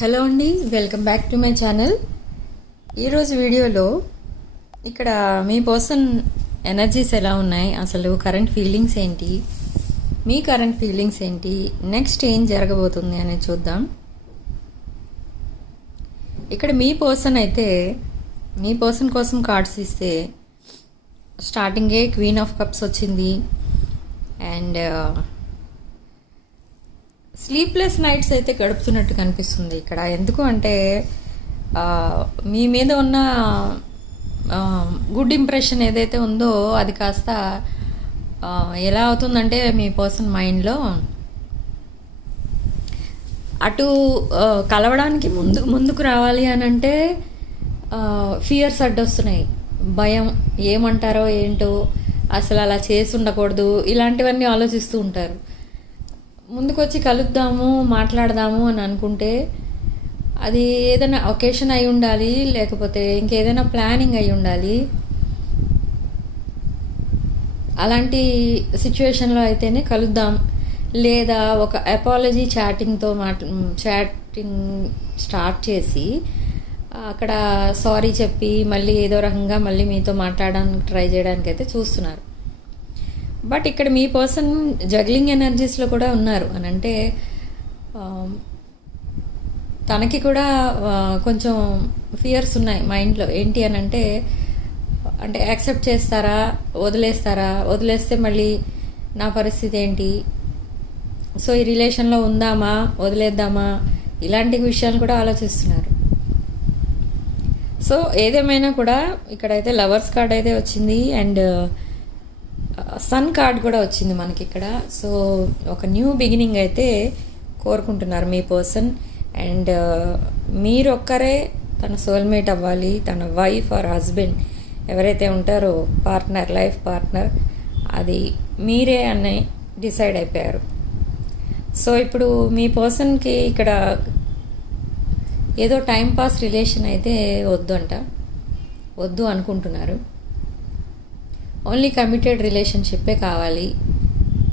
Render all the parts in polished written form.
Hello అండి, welcome back to my channel. ఈరోజు వీడియోలో ఇక్కడ మీ పర్సన్ ఎనర్జీస్ ఎలా ఉన్నాయి, అసలు కరెంట్ ఫీలింగ్స్ ఏంటి, మీ కరెంట్ ఫీలింగ్స్ ఏంటి, నెక్స్ట్ ఏం జరగబోతుంది అనేది చూద్దాం. ఇక్కడ మీ పర్సన్ కోసం కార్డ్స్ ఇస్తే స్టార్టింగే క్వీన్ ఆఫ్ కప్స్ వచ్చింది. అండ్ స్లీప్లెస్ నైట్స్ అయితే గడుపుతున్నట్టు కనిపిస్తుంది ఇక్కడ. ఎందుకు అంటే మీ మీద ఉన్న గుడ్ ఇంప్రెషన్ ఏదైతే ఉందో అది కాస్త ఎలా అవుతుందంటే మీ పర్సన్ మైండ్లో అటు కలవడానికి ముందుకు రావాలి అని అంటే ఫియర్స్ అడ్డొస్తున్నాయి. భయం, ఏమంటారో ఏంటో, అసలు అలా చేసి ఉండకూడదు, ఇలాంటివన్నీ ఆలోచిస్తూ ఉంటారు. ముందుకొచ్చి కలుద్దాము, మాట్లాడదాము అని అనుకుంటే అది ఏదైనా ఒకేషన్ అయి ఉండాలి, లేకపోతే ఇంకేదైనా ప్లానింగ్ అయి ఉండాలి. అలాంటి సిచ్యువేషన్లో అయితేనే కలుద్దాం, లేదా ఒక అపాలజీ చాటింగ్ స్టార్ట్ చేసి అక్కడ సారీ చెప్పి మళ్ళీ ఏదో రకంగా మళ్ళీ మీతో మాట్లాడడానికి ట్రై చేయడానికి అయితే చూస్తున్నారు. బట్ ఇక్కడ మీ పర్సన్ జగ్లింగ్ ఎనర్జీస్లో కూడా ఉన్నారు అని అంటే తనకి కూడా కొంచెం ఫియర్స్ ఉన్నాయి మైండ్లో. ఏంటి అని అంటే యాక్సెప్ట్ చేస్తారా, వదిలేస్తే మళ్ళీ నా పరిస్థితి ఏంటి, సో ఈ రిలేషన్లో ఉందామా వదిలేద్దామా, ఇలాంటి విషయాలు కూడా ఆలోచిస్తున్నారు. సో ఏదేమైనా కూడా ఇక్కడైతే లవర్స్ కార్డ్ అయితే వచ్చింది అండ్ సన్ కార్డ్ కూడా వచ్చింది మనకి ఇక్కడ. సో ఒక న్యూ బిగినింగ్ అయితే కోరుకుంటున్నారు మీ పర్సన్. అండ్ మీరొక్కరే తన సోల్మేట్ అవ్వాలి, తన వైఫ్ ఆర్ హస్బెండ్ ఎవరైతే ఉంటారో పార్ట్నర్, లైఫ్ పార్ట్నర్, అది మీరే అని డిసైడ్ అయిపోయారు. సో ఇప్పుడు మీ పర్సన్కి ఇక్కడ ఏదో టైం పాస్ రిలేషన్ అయితే వద్దు అనుకుంటున్నారు. ఓన్లీ కమిటెడ్ రిలేషన్షిప్పే కావాలి.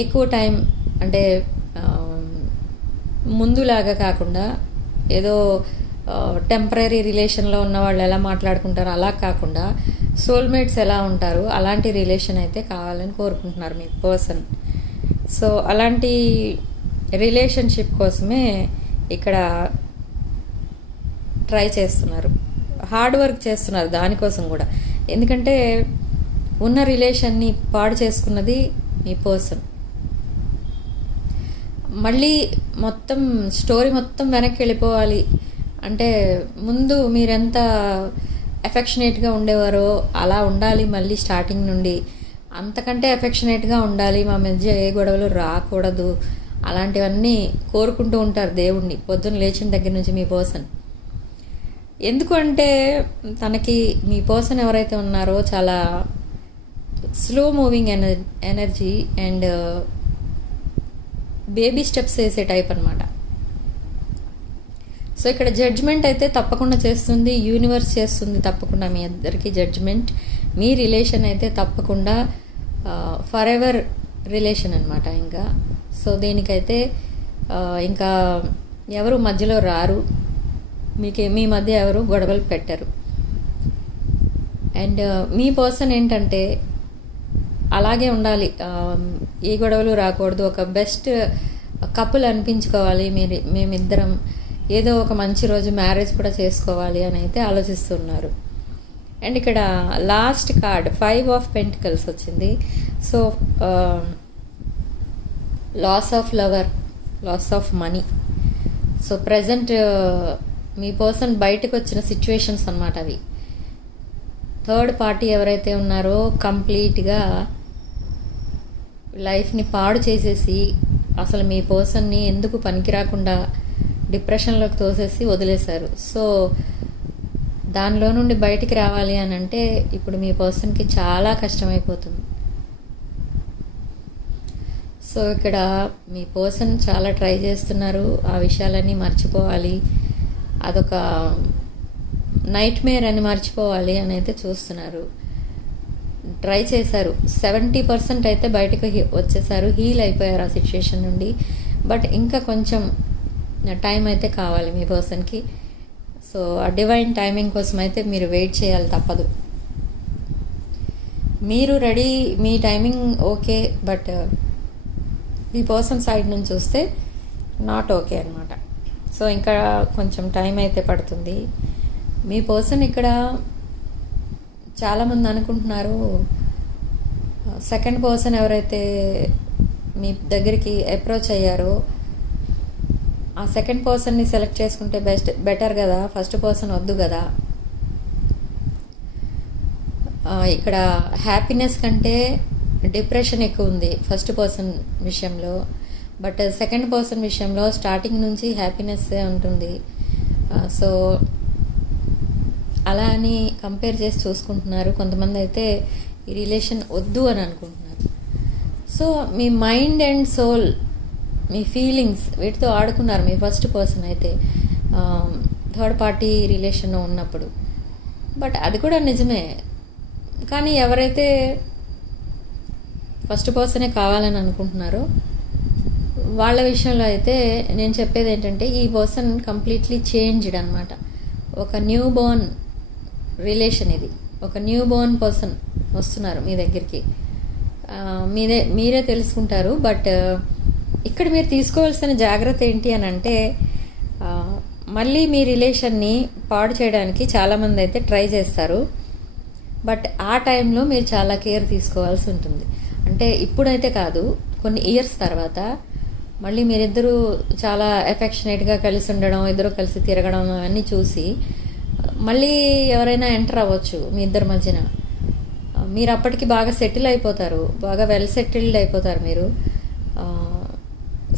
ఎక్కువ టైం అంటే ముందులాగా కాకుండా ఏదో టెంపరీ రిలేషన్లో ఉన్న వాళ్ళు ఎలా మాట్లాడుకుంటారో అలా కాకుండా సోల్మేట్స్ ఎలా ఉంటారు అలాంటి రిలేషన్ అయితే కావాలని కోరుకుంటున్నారు మీ పర్సన్. సో అలాంటి రిలేషన్షిప్ కోసమే ఇక్కడ ట్రై చేస్తున్నారు, హార్డ్ వర్క్ చేస్తున్నారు దానికోసం కూడా. ఎందుకంటే ఉన్న రిలేషన్ని పాడు చేసుకున్నది మీ పర్సన్. మళ్ళీ స్టోరీ మొత్తం వెనక్కి వెళ్ళిపోవాలి అంటే ముందు మీరెంత ఎఫెక్షనేట్గా ఉండేవారో అలా ఉండాలి, మళ్ళీ స్టార్టింగ్ నుండి అంతకంటే ఎఫెక్షనేట్గా ఉండాలి, మా మధ్య ఏ గొడవలు రాకూడదు, అలాంటివన్నీ కోరుకుంటూ ఉంటారు దేవుణ్ణి పొద్దున్న లేచిన దగ్గర నుంచి మీ పర్సన్. ఎందుకు అంటే తనకి మీ పర్సన్ ఎవరైతే ఉన్నారో చాలా slow moving energy and baby steps వేసే టైప్ అనమాట. సో ఇక్కడ జడ్జ్మెంట్ అయితే తప్పకుండా చేస్తుంది, యూనివర్స్ చేస్తుంది తప్పకుండా మీ అందరికీ జడ్జ్మెంట్. మీ రిలేషన్ అయితే తప్పకుండా ఫర్ ఎవర్ రిలేషన్ అనమాట ఇంకా. సో దీనికైతే ఇంకా ఎవరు మధ్యలో రారు, మీ మధ్య ఎవరు గొడవలు పెట్టరు. అండ్ మీ పర్సన్ ఏంటంటే అలాగే ఉండాలి, ఏ గొడవలు రాకూడదు, ఒక బెస్ట్ కపుల్ అనిపించుకోవాలి, మేమిద్దరం ఏదో ఒక మంచి రోజు మ్యారేజ్ కూడా చేసుకోవాలి అని అయితే ఆలోచిస్తున్నారు. అండ్ ఇక్కడ లాస్ట్ కార్డ్ 5 ఆఫ్ పెంటికల్స్ వచ్చింది. So loss of lover, loss of money. So present మీ పర్సన్ బయటకు వచ్చిన సిచ్యువేషన్స్ అన్నమాట అవి. థర్డ్ పార్టీ ఎవరైతే ఉన్నారో కంప్లీట్గా లైఫ్ని పాడు చేసేసి అసలు మీ పర్సన్ని ఎందుకు పనికి రాకుండా డిప్రెషన్లోకి తోసేసి వదిలేశారు. సో దానిలో నుండి బయటికి రావాలి అని అంటే ఇప్పుడు మీ పర్సన్కి చాలా కష్టమైపోతుంది. సో ఇక్కడ మీ పర్సన్ చాలా ట్రై చేస్తున్నారు ఆ విషయాలన్నీ మర్చిపోవాలి, అదొక నైట్ మేర్ అని మర్చిపోవాలి అని అయితే చూస్తున్నారు, ట్రై చేశారు. 70% అయితే బయటకు వచ్చేసారు, హీల్ అయిపోయారు ఆ సిచ్యుయేషన్ నుండి. బట్ ఇంకా కొంచెం టైం అయితే కావాలి మీ పర్సన్కి. సో ఆ డివైన్ టైమింగ్ కోసం అయితే మీరు వెయిట్ చేయాలి, తప్పదు. మీరు ready, me timing okay, but me person side నుంచి చూస్తే నాట్ ఓకే అనమాట. సో ఇంకా కొంచెం టైం అయితే పడుతుంది. మీ పర్సన్ ఇక్కడ చాలామంది అనుకుంటున్నారు, సెకండ్ పర్సన్ ఎవరైతే మీ దగ్గరికి అప్రోచ్ అయ్యారో ఆ సెకండ్ పర్సన్ని సెలెక్ట్ చేసుకుంటే బెటర్ కదా, ఫస్ట్ పర్సన్ వద్దు కదా. ఇక్కడ హ్యాపీనెస్ కంటే డిప్రెషన్ ఎక్కువ ఉంది ఫస్ట్ పర్సన్ విషయంలో. బట్ సెకండ్ పర్సన్ విషయంలో స్టార్టింగ్ నుంచి హ్యాపీనెస్సే ఉంటుంది. సో అలా అని కంపేర్ చేసి చూసుకుంటున్నారు. కొంతమంది అయితే ఈ రిలేషన్ వద్దు అని అనుకుంటున్నారు. సో మీ మైండ్ అండ్ సోల్, మీ ఫీలింగ్స్ వీటితో ఆడుకున్నారు మీ ఫస్ట్ పర్సన్ అయితే థర్డ్ పార్టీ రిలేషన్లో ఉన్నప్పుడు. బట్ అది కూడా నిజమే. కానీ ఎవరైతే ఫస్ట్ పర్సనే కావాలని అనుకుంటున్నారో వాళ్ళ విషయంలో అయితే నేను చెప్పేది ఏంటంటే, ఈ పర్సన్ కంప్లీట్లీ చేంజ్డ్ అనమాట. ఒక న్యూ బోర్న్ రిలేషన్ ఇది. ఒక న్యూ బోర్న్ పర్సన్ వస్తున్నారు మీ దగ్గరికి. మీరే తెలుసుకుంటారు. బట్ ఇక్కడ మీరు తీసుకోవాల్సిన జాగ్రత్త ఏంటి అని అంటే, మళ్ళీ మీ రిలేషన్ని పాడు చేయడానికి చాలామంది అయితే ట్రై చేస్తారు. బట్ ఆ టైంలో మీరు చాలా కేర్ తీసుకోవాల్సి ఉంటుంది. అంటే ఇప్పుడైతే కాదు, కొన్ని ఇయర్స్ తర్వాత మళ్ళీ మీరిద్దరూ చాలా ఎఫెక్షనేట్గా కలిసి ఉండడం, ఇద్దరు కలిసి తిరగడం అవన్నీ చూసి మళ్ళీ ఎవరైనా ఎంటర్ అవ్వచ్చు మీ ఇద్దరి మధ్యన. మీరు అప్పటికి బాగా సెటిల్ అయిపోతారు, బాగా వెల్ సెటిల్డ్ అయిపోతారు మీరు.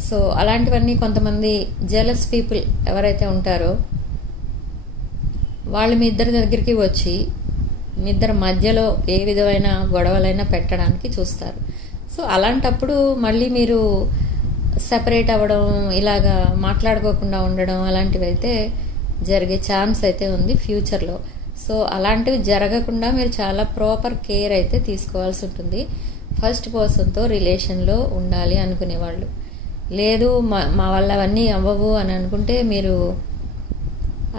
సో అలాంటివన్నీ కొంతమంది జెలస్ పీపుల్ ఎవరైతే ఉంటారో వాళ్ళు మీ ఇద్దరి దగ్గరికి వచ్చి మీ ఇద్దరి మధ్యలో ఏ విధమైన గొడవలైనా పెట్టడానికి చూస్తారు. సో అలాంటప్పుడు మళ్ళీ మీరు సెపరేట్ అవ్వడం, ఇలాగా మాట్లాడుకోకుండా ఉండడం అలాంటివి అయితే జరిగే ఛాన్స్ అయితే ఉంది ఫ్యూచర్లో. సో అలాంటివి జరగకుండా మీరు చాలా ప్రాపర్ కేర్ అయితే తీసుకోవాల్సి ఉంటుంది ఫస్ట్ పర్సన్తో రిలేషన్లో ఉండాలి అనుకునేవాళ్ళు. లేదు మా వల్ల అవన్నీ అవ్వవు అని అనుకుంటే మీరు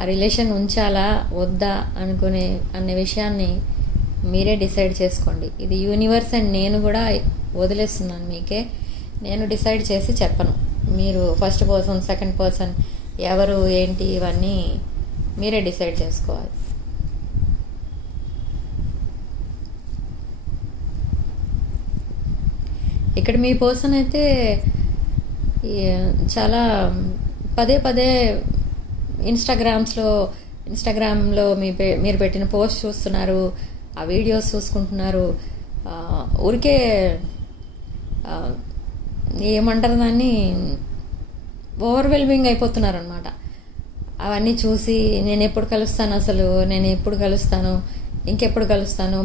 ఆ రిలేషన్ ఉంచాలా వద్దా అనే విషయాన్ని మీరే డిసైడ్ చేసుకోండి. ఇది యూనివర్స్ అండ్ నేను కూడా వదిలేస్తున్నాను మీకే. నేను డిసైడ్ చేసి చెప్పను. మీరు ఫస్ట్ పర్సన్, సెకండ్ పర్సన్ ఎవరు ఏంటి ఇవన్నీ మీరే డిసైడ్ చేసుకోవాలి. ఇక్కడ మీ పర్సన్ అయితే చాలా పదే పదే ఇన్స్టాగ్రామ్లో మీరు పెట్టిన పోస్ట్ చూస్తున్నారు, ఆ వీడియోస్ చూసుకుంటున్నారు. ఊరికే ఏమంటారు దాన్ని, ఓవర్వెల్మింగ్ అయిపోతున్నారు అనమాట. అవన్నీ చూసి నేను ఎప్పుడు కలుస్తాను, ఇంకెప్పుడు కలుస్తాను,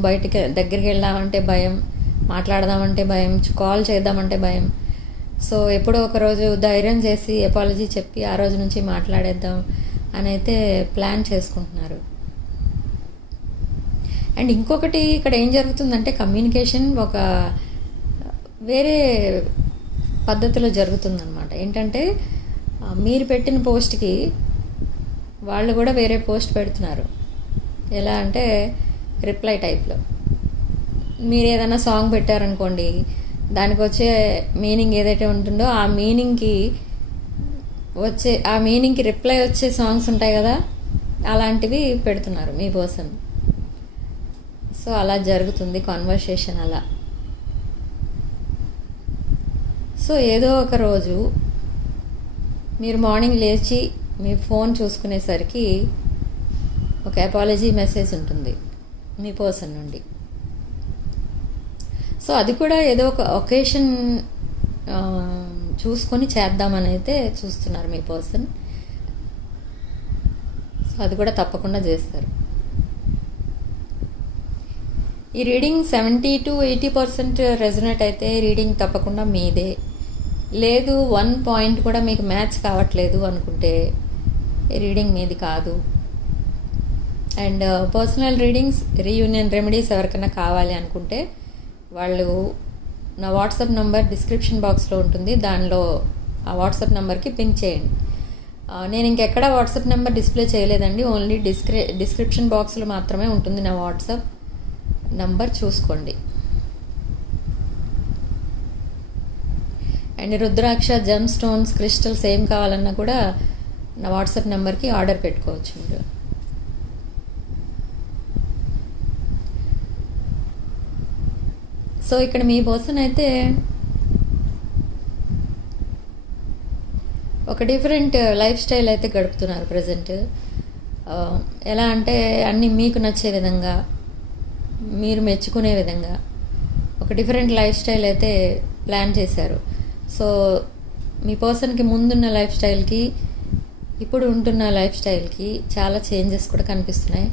దగ్గరికి వెళ్దామంటే భయం, మాట్లాడదామంటే భయం, కాల్ చేద్దామంటే భయం. సో ఎప్పుడో ఒకరోజు ధైర్యం చేసి అపాలజీ చెప్పి ఆ రోజు నుంచి మాట్లాడేద్దాం అని అయితే ప్లాన్ చేసుకుంటున్నారు. అండ్ ఇంకొకటి ఇక్కడ ఏం జరుగుతుందంటే, కమ్యూనికేషన్ ఒక వేరే పద్ధతిలో జరుగుతుందన్నమాట. ఏంటంటే మీరు పెట్టిన పోస్ట్కి వాళ్ళు కూడా వేరే పోస్ట్ పెడుతున్నారు. ఎలా అంటే రిప్లై టైప్లో. మీరు ఏదైనా సాంగ్ పెట్టారనుకోండి, దానికి వచ్చే మీనింగ్ ఏదైతే ఉంటుందో ఆ మీనింగ్కి రిప్లై వచ్చే సాంగ్స్ ఉంటాయి కదా, అలాంటివి పెడుతున్నారు మీ పర్సన్. సో అలా జరుగుతుంది కాన్వర్సేషన్ అలా. సో ఏదో ఒక రోజు మీరు మార్నింగ్ లేచి మీ ఫోన్ చూసుకునేసరికి ఒక అపాలజీ మెసేజ్ ఉంటుంది మీ పర్సన్ నుండి. సో అది కూడా ఏదో ఒక ఒకేషన్ చూసుకొని చేద్దామని అయితే చూస్తున్నారు మీ పర్సన్. సో అది కూడా తప్పకుండా చేస్తారు. ఈ రీడింగ్ 70 to 80% రెజొనేట్ అయితే రీడింగ్ తప్పకుండా మీదే. లేదు 1 పాయింట్ కూడా మీకు మ్యాచ్ కావట్లేదు అనుకుంటే రీడింగ్ మీది కాదు. And personal readings, reunion remedies ఎవరికైనా కావాలి అనుకుంటే వాళ్ళు నా వాట్సాప్ నంబర్ డిస్క్రిప్షన్ బాక్స్లో ఉంటుంది, దానిలో ఆ వాట్సాప్ నెంబర్కి పింక్ చేయండి. నేను ఇంకెక్కడ వాట్సాప్ నెంబర్ డిస్ప్లే చేయలేదండి, ఓన్లీ డిస్క్రిప్షన్ బాక్స్లో మాత్రమే ఉంటుంది నా వాట్సాప్ నంబర్, చూసుకోండి. And rudraksha, gem stones, crystals ఏం కావాలన్నా కూడా నా వాట్సాప్ నెంబర్కి ఆర్డర్ పెట్టుకోవచ్చు మీరు. సో ఇక్కడ మీ పర్సన్ అయితే ఒక డిఫరెంట్ లైఫ్ స్టైల్ అయితే గడుపుతున్నారు ప్రజెంట్. ఎలా అంటే అన్నీ మీకు నచ్చే విధంగా, మీరు మెచ్చుకునే విధంగా ఒక డిఫరెంట్ లైఫ్ స్టైల్ అయితే ప్లాన్ చేశారు. సో మీ పర్సన్కి ముందున్న లైఫ్ స్టైల్కి ఇప్పుడు ఉంటున్న లైఫ్ స్టైల్కి చాలా చేంజెస్ కూడా కనిపిస్తున్నాయి.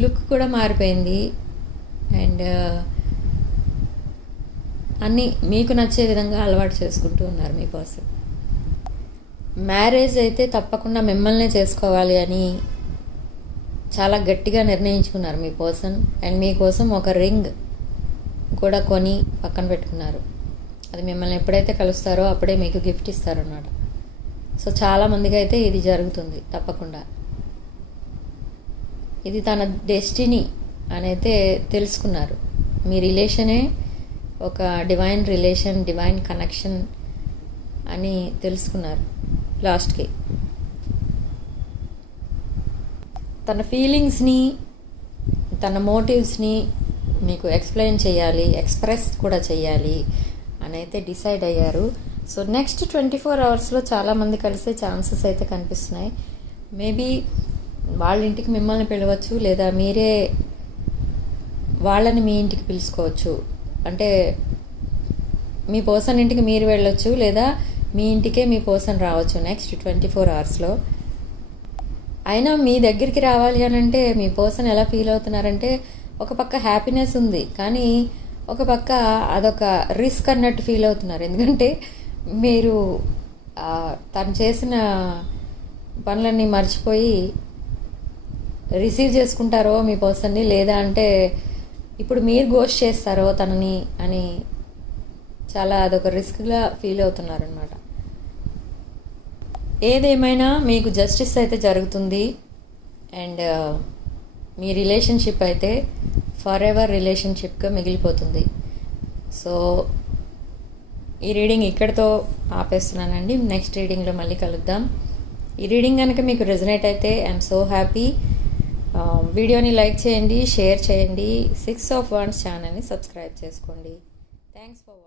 లుక్ కూడా మారిపోయింది. అండ్ అన్నీ మీకు నచ్చే విధంగా అలవాటు చేసుకుంటూ ఉన్నారు మీ పర్సన్. మ్యారేజ్ అయితే తప్పకుండా మిమ్మల్నే చేసుకోవాలి అని చాలా గట్టిగా నిర్ణయించుకున్నారు మీ పర్సన్. అండ్ మీకోసం ఒక రింగ్ కూడా కొని పక్కన పెట్టుకున్నారు. అది మిమ్మల్ని ఎప్పుడైతే కలుస్తారో అప్పుడే మీకు గిఫ్ట్ ఇస్తారన్నమాట. సో చాలామందికి అయితే ఇది జరుగుతుంది తప్పకుండా. ఇది తన డెస్టినీ అని అయితే తెలుసుకున్నారు. మీ రిలేషనే ఒక డివైన్ రిలేషన్, డివైన్ కనెక్షన్ అని తెలుసుకున్నారు లాస్ట్కి. తన ఫీలింగ్స్ని, తన మోటివ్స్ని మీకు ఎక్స్ప్లెయిన్ చేయాలి, ఎక్స్ప్రెస్ కూడా చేయాలి అని అయితే డిసైడ్ అయ్యారు. సో నెక్స్ట్ 24 అవర్స్లో చాలామంది కలిసే ఛాన్సెస్ అయితే కనిపిస్తున్నాయి. మేబీ వాళ్ళ ఇంటికి మిమ్మల్ని పిలవచ్చు, లేదా మీరే వాళ్ళని మీ ఇంటికి పిలుచుకోవచ్చు. అంటే మీ పర్సన్ ఇంటికి మీరు వెళ్ళొచ్చు, లేదా మీ ఇంటికే మీ పర్సన్ రావచ్చు నెక్స్ట్ 24 అవర్స్లో. అయినా మీ దగ్గరికి రావాలి అని అంటే మీ పర్సన్ ఎలా ఫీల్ అవుతున్నారంటే, ఒక పక్క హ్యాపీనెస్ ఉంది, కానీ ఒక పక్క అదొక రిస్క్ అన్నట్టు ఫీల్ అవుతున్నారు. ఎందుకంటే మీరు తను చేసిన పనులన్నీ మర్చిపోయి రిసీవ్ చేసుకుంటారో మీ పర్సన్ని, లేదా అంటే ఇప్పుడు మీరు గోస్ట్ చేస్తారో తనని అని చాలా అదొక రిస్క్గా ఫీల్ అవుతున్నారనమాట. ఏదేమైనా మీకు జస్టిస్ అయితే జరుగుతుంది. అండ్ మీ రిలేషన్షిప్ అయితే ఫర్ ఎవర్ రిలేషన్షిప్గా మిగిలిపోతుంది. సో ఈ రీడింగ్ ఇక్కడితో ఆపేస్తున్నానండి. నెక్స్ట్ రీడింగ్లో మళ్ళీ కలుద్దాం. ఈ రీడింగ్ కనుక మీకు రెజనేట్ అయితే ఐఎమ్ సో హ్యాపీ. వీడియోని లైక్ చేయండి, షేర్ చేయండి. 6 of Wands ఛానల్ని సబ్స్క్రైబ్ చేసుకోండి. Thanks for watching.